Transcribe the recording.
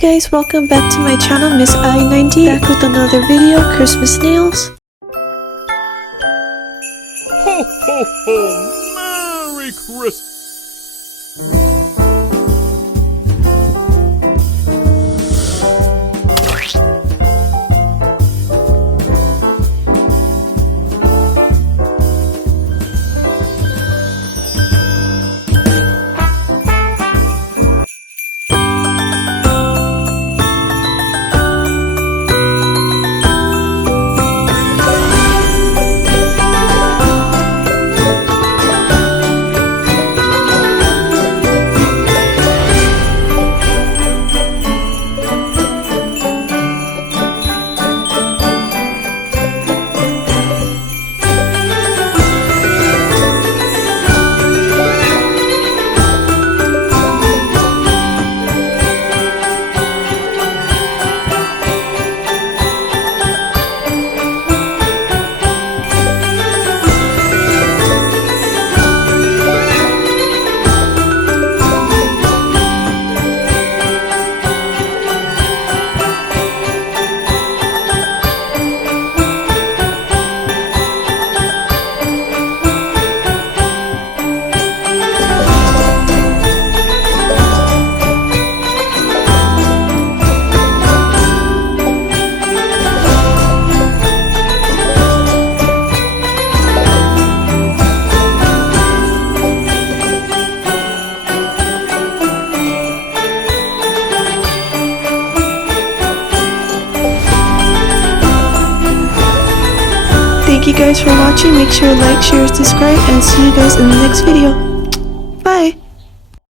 Guys, welcome back to my channel, Miss I90, back with another video, Christmas nails. Ho ho ho! Merry Christmas! Thank you guys for watching. Make sure to like, share, subscribe, and see you guys in the next video.